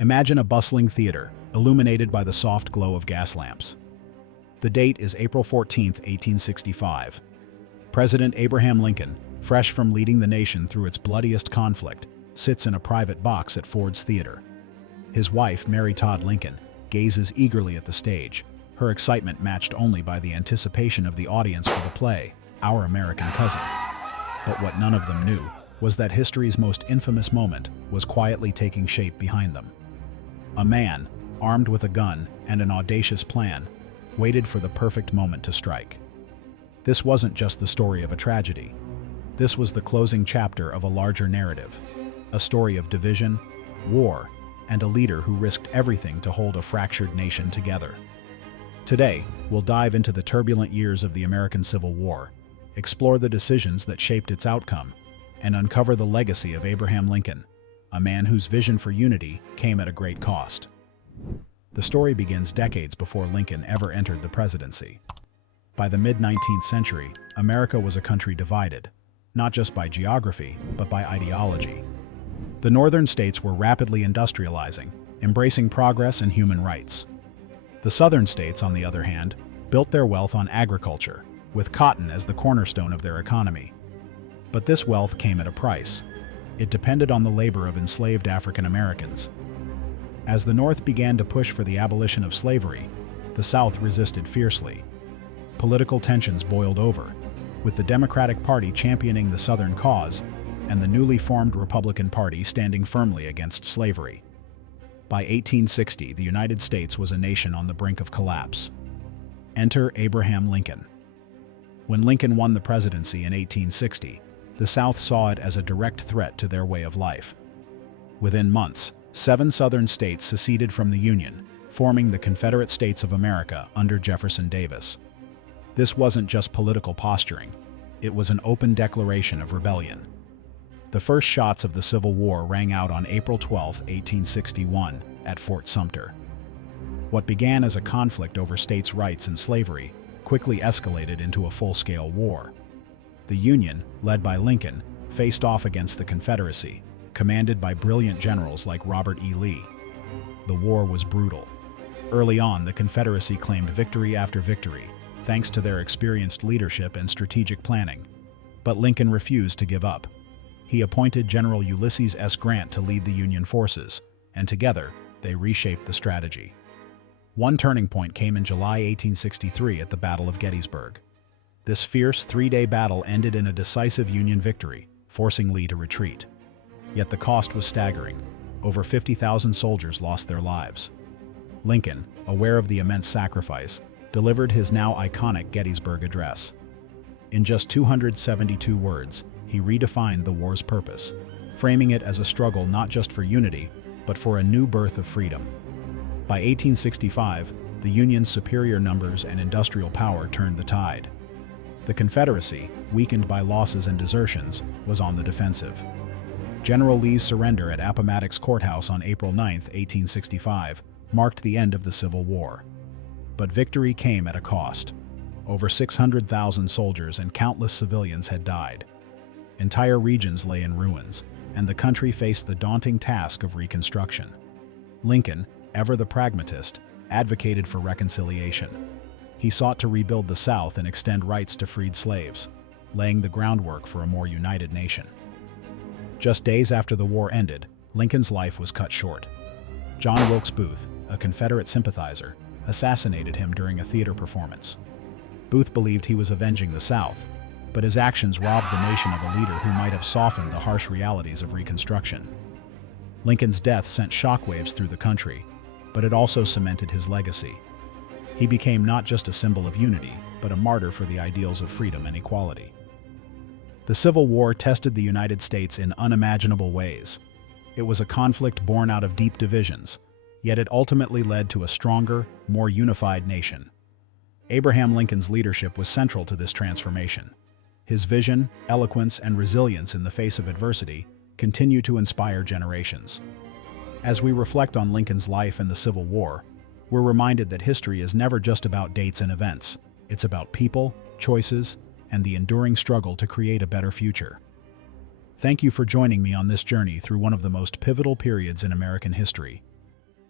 Imagine a bustling theater, illuminated by the soft glow of gas lamps. The date is April 14, 1865. President Abraham Lincoln, fresh from leading the nation through its bloodiest conflict, sits in a private box at Ford's Theater. His wife, Mary Todd Lincoln, gazes eagerly at the stage, her excitement matched only by the anticipation of the audience for the play, Our American Cousin. But what none of them knew was that history's most infamous moment was quietly taking shape behind them. A man, armed with a gun and an audacious plan, waited for the perfect moment to strike. This wasn't just the story of a tragedy. This was the closing chapter of a larger narrative, a story of division, war, and a leader who risked everything to hold a fractured nation together. Today, we'll dive into the turbulent years of the American Civil War, explore the decisions that shaped its outcome, and uncover the legacy of Abraham Lincoln, a man whose vision for unity came at a great cost. The story begins decades before Lincoln ever entered the presidency. By the mid-19th century, America was a country divided, not just by geography, but by ideology. The northern states were rapidly industrializing, embracing progress and human rights. The southern states, on the other hand, built their wealth on agriculture, with cotton as the cornerstone of their economy. But this wealth came at a price. It depended on the labor of enslaved African Americans. As the North began to push for the abolition of slavery, the South resisted fiercely. Political tensions boiled over, with the Democratic Party championing the Southern cause and the newly formed Republican Party standing firmly against slavery. By 1860, the United States was a nation on the brink of collapse. Enter Abraham Lincoln. When Lincoln won the presidency in 1860, the South saw it as a direct threat to their way of life. Within months, 7 southern states seceded from the Union, forming the Confederate States of America under Jefferson Davis. This wasn't just political posturing, it was an open declaration of rebellion. The first shots of the Civil War rang out on April 12, 1861, at Fort Sumter. What began as a conflict over states' rights and slavery quickly escalated into a full-scale war. The Union, led by Lincoln, faced off against the Confederacy, commanded by brilliant generals like Robert E. Lee. The war was brutal. Early on, the Confederacy claimed victory after victory, thanks to their experienced leadership and strategic planning. But Lincoln refused to give up. He appointed General Ulysses S. Grant to lead the Union forces, and together, they reshaped the strategy. One turning point came in July 1863 at the Battle of Gettysburg. This fierce 3-day battle ended in a decisive Union victory, forcing Lee to retreat. Yet the cost was staggering. Over 50,000 soldiers lost their lives. Lincoln, aware of the immense sacrifice, delivered his now iconic Gettysburg Address. In just 272 words, he redefined the war's purpose, framing it as a struggle not just for unity, but for a new birth of freedom. By 1865, the Union's superior numbers and industrial power turned the tide. The Confederacy, weakened by losses and desertions, was on the defensive. General Lee's surrender at Appomattox Courthouse on April 9, 1865, marked the end of the Civil War. But victory came at a cost. Over 600,000 soldiers and countless civilians had died. Entire regions lay in ruins, and the country faced the daunting task of reconstruction. Lincoln, ever the pragmatist, advocated for reconciliation. He sought to rebuild the South and extend rights to freed slaves, laying the groundwork for a more united nation. Just days after the war ended, Lincoln's life was cut short. John Wilkes Booth, a Confederate sympathizer, assassinated him during a theater performance. Booth believed he was avenging the South, but his actions robbed the nation of a leader who might have softened the harsh realities of Reconstruction. Lincoln's death sent shockwaves through the country, but it also cemented his legacy. He became not just a symbol of unity, but a martyr for the ideals of freedom and equality. The Civil War tested the United States in unimaginable ways. It was a conflict born out of deep divisions, yet it ultimately led to a stronger, more unified nation. Abraham Lincoln's leadership was central to this transformation. His vision, eloquence, and resilience in the face of adversity continue to inspire generations. As we reflect on Lincoln's life and the Civil War, we're reminded that history is never just about dates and events. It's about people, choices, and the enduring struggle to create a better future. Thank you for joining me on this journey through one of the most pivotal periods in American history.